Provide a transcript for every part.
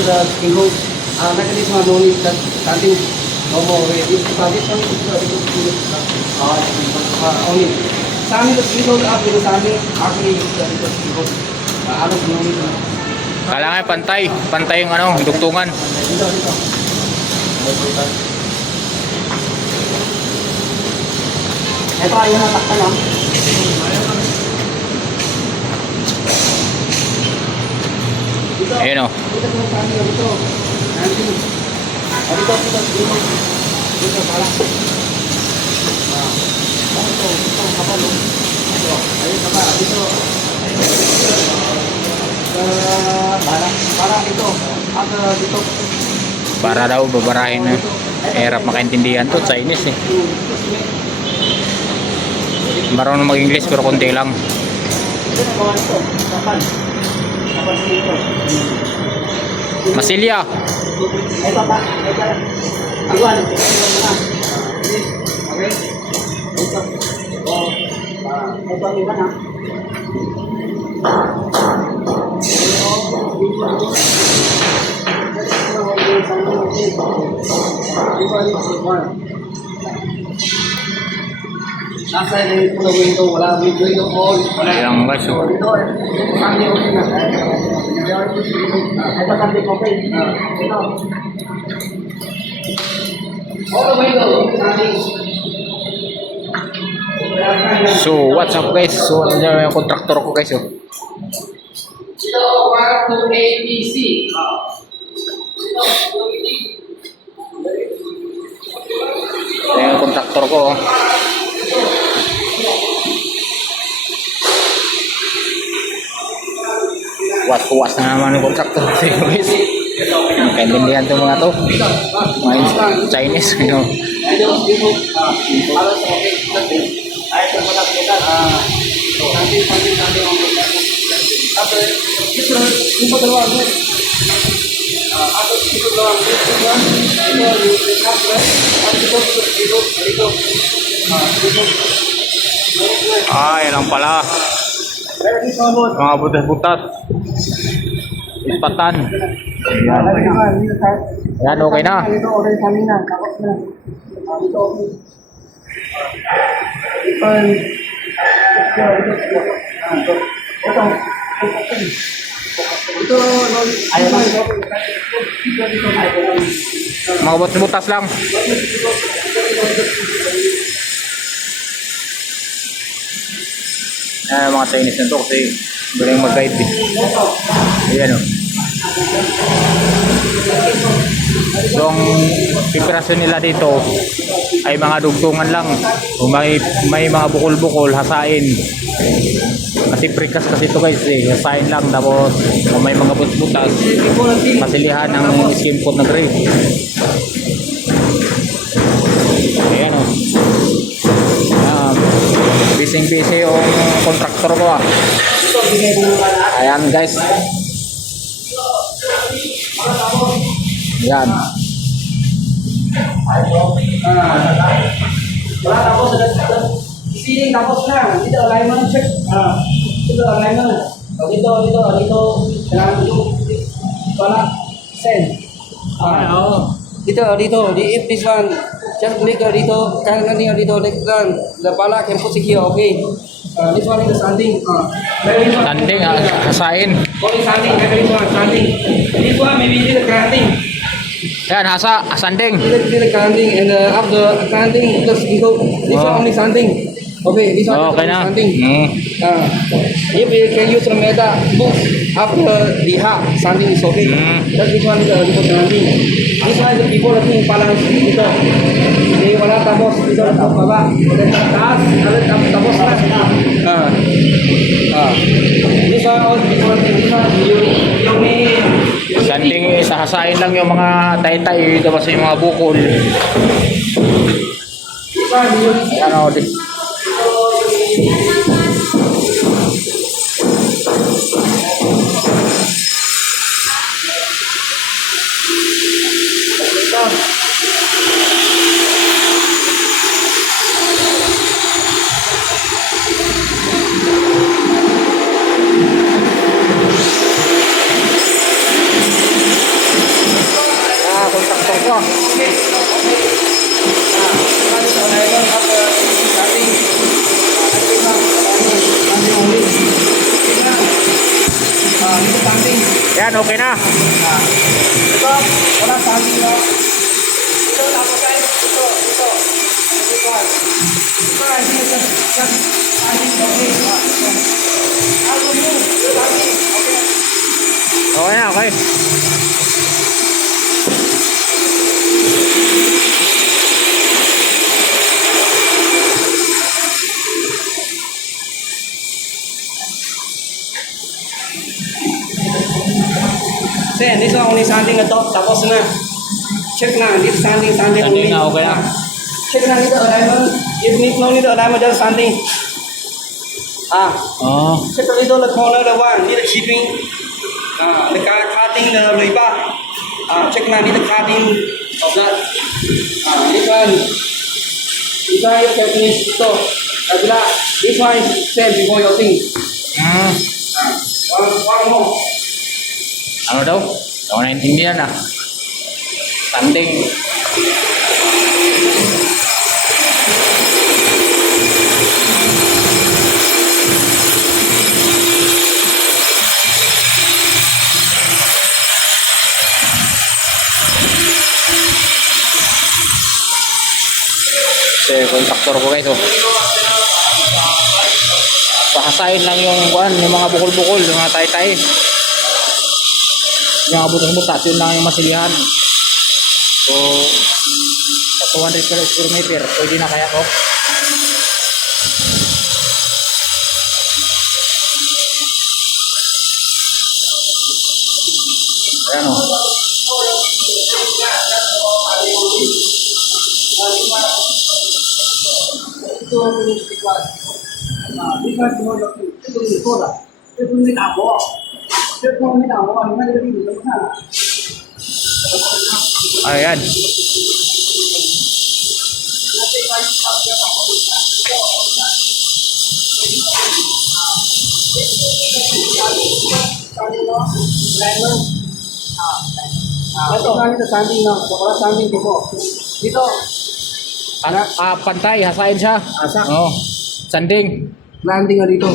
to the single mechanism only that starting no more way. This one is only. Starting the single up with the starting actually the single. Ano no need. Kailangan pantay yung ano, dugtungan. Ito ay natakpan lang. Ayun o. Para daw babarahin na. Hirap makaintindihan to, Chinese eh. Marunong mag-English pero konti lang. Masilya. Nasa yung puno window, wala window all. Ayan guys. So. So what's up guys? So ano yung kontraktor ko guys oh. Ito, 1 to ABC. Ito yung kontraktor ko oh. Was na naman yung kontraktor ko guys. Kaintindihan itong mga to. Mga Chinese you know. Yan lang pala. Mga butas-butas. Ispatan. Yan, okay na. Mga butas-butas lang. Ayan mga Chinese na to kasi galing mag-guide eh. Ayan o. So ang pipiraso nila dito ay mga dugtungan lang. Kung may mga bukol-bukol, hasain. Kasi precast kasi ito guys eh. Hasain lang tapos kung may mga butas-butas, masilihan ng skin coat na gray. Ayan o. Busy yung kontraktor ko ah. Ayan guys. Ayan. Wala tapos sealing tapos na. Dito alignment check. Dito alignment. Dito. Kailangan dito. Wala. Send. Dito. If this one just click dito, kailangan dito like the pala can put it here, okay. This one is the sanding. Sanding, hasain. Only sanding, sanding. This one maybe the grinding. Yan, sanding. The grinding and after grinding just go. This one only sanding. Okay, this one Okay is na. sanding. If you can use the meta book after the sanding is okay. Just this one is the sanding. This one is before the thing balance dito. Hindi wala tapos dito sa baba. Taas, tapos na. This one all before this one you need Sanding, hasain lang yung mga tay-tay. Ito kasi yung mga bukol. this one you need Ayan o. motor ko. Yan, okay na. Ito, wala sanding na. Ito, tapos ay, ito. Ito ay, sanding, okay. Ako mo, sanding, okay. Okay na, okay. Sen, dito only sanding na to, tapos na. Check na, dito sanding Sanding only. na, okay na. Check na dito, alignment. If need no need alignment, just sanding. Oh. Check dito the corner, the one, need the shipping. The cutting, the riba. Check na, need the cutting of that. This one you can finish ito. Kabila, this one is same before your thing. One more. Ano daw? Ako naintindihan na. Sanding. Kasi kontraktor ko guys, oh. Pahasain lang yung mga bukol-bukol, yung mga tay-tay. Yung mga butas-butas, yun lang yung masilihan. So, sa 200 per square meter, pwede na kaya ko. Ayan o. Ayan. Ito sanding na, wala sanding dito. Dito. Pantay, hasain siya. Asa? Oo. Sanding. Landing nga dito.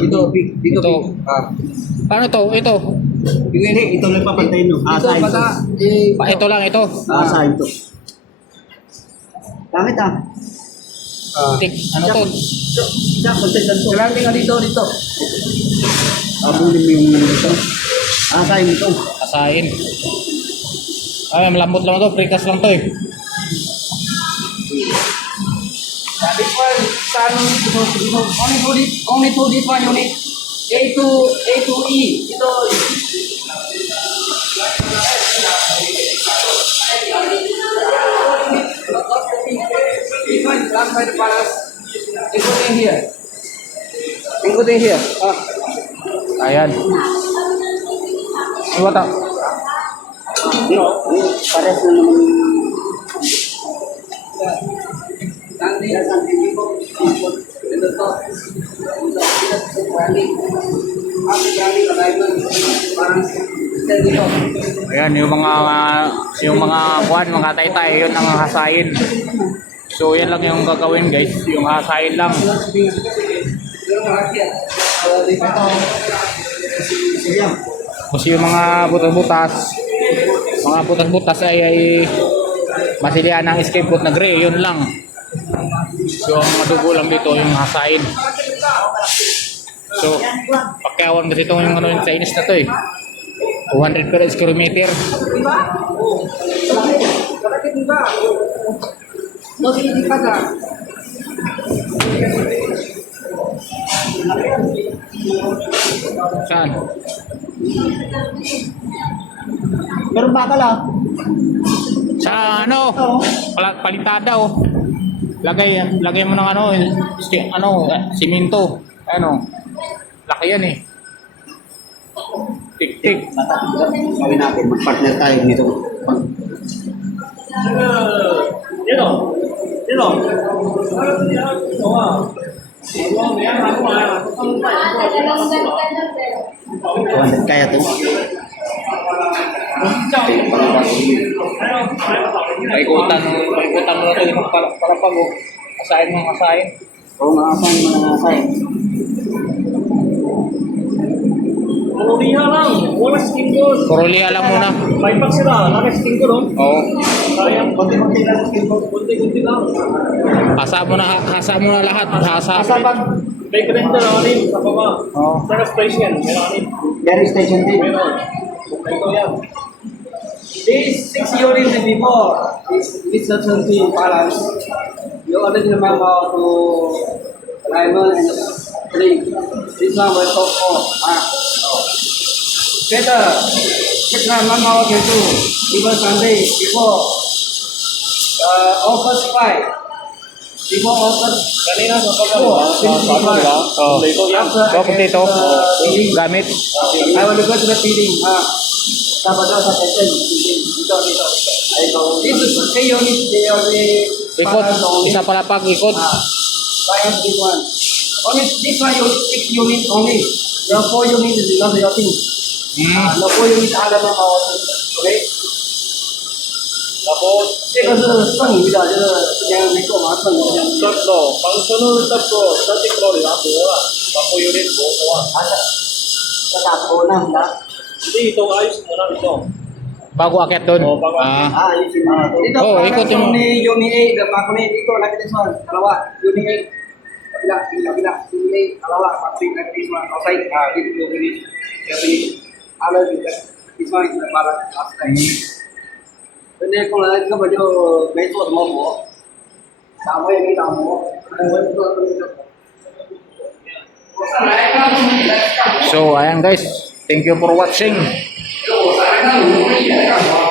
Dito, big. Dito, Ito. big. Paano to? Ito. Hindi, ito lang papantay no. Dito, Asa baka, ito. Ito lang, ito. Asa ito. Bakit ah? Tik. Ano to? Siya, pantay lang to. landing nga dito. Abulin mo yung ano dito. Asa ito. Hasain. Ay, malambot lang to. Precast lang to eh. This one, only to this one unit. A to E. Ito. This one is last by the balance. Including here. Ayan. Ano ba to? Pares na naman. Ayan, yung mga kuwan, mga taytay, yun ang hasain. So, yan lang yung gagawin guys, yung hasain lang. Kasi yung mga butas-butas ay masilihan ng escape boot na gray, yun lang. So, ang madugo lang dito yung hasain. So, pakyawan kasi itong yung yung Chinese na to eh. 200 per square meter. Saan? Pero bakal ah. Sa ano? Palitada oh. Lagay mo ng simento. Ano? Laki yan eh. Tik-tik. Gawin natin, mag-partner tayo nito. Kaya to. Paikutan mo na ito yung parapag oh. Asahin mo, asahin. Oo, maasahin mo na asahin. Kaloriya lang. Wala skin gold. Corollia lang muna. May pag sila. Laki skin gold, oh. Oo. Sayang. Kunti-kunti lang skin gold. Kunti-kunti lang. Hasa mo na lahat. Hasa. Kasabag. May grinder anin sa baba. Oo. Sa station. Meron anin. Gary Station din. Meron. Ito yan. This 6 units and before is a 20 balance. You already remember how to diamond and ring. This one will talk for. Better. Check remember how to do. Even Sunday before August 5. Before August. Kanina sa Oo. So, potato. Gamit. I will go to the feeding. Sabado sa session. Dito. This is the unit. They are the Ikot. Isa palapag, ikot. Buy this one. Only this one unit, 6 unit only. The 4 unit is not the thing. The 4 unit alam ng bawat. Okay? Tapos, kasi sang hindi yang dito masan yang tatlo. Pang sunod tatlo, dati ko rin ako wala. Papo unit ko kuha. Katapo na, ha? Hindi ito ayos muna ito. Bago akyat doon. Bago Ah, ayun yung mga to. Dito, Oh, ikot yung- ni Unit 8, ako ni dito, lagi this one, dalawa, Unit 8. Kabila, Unit 8, dalawa, pag-sing lagi this one, outside, dito, Unit 8. Ano dito, this one is para last time. Hindi ko lang, ito ba yung may suot mo po? Tama yung kita mo. So, ayan guys. Thank you for watching. So, sa akin,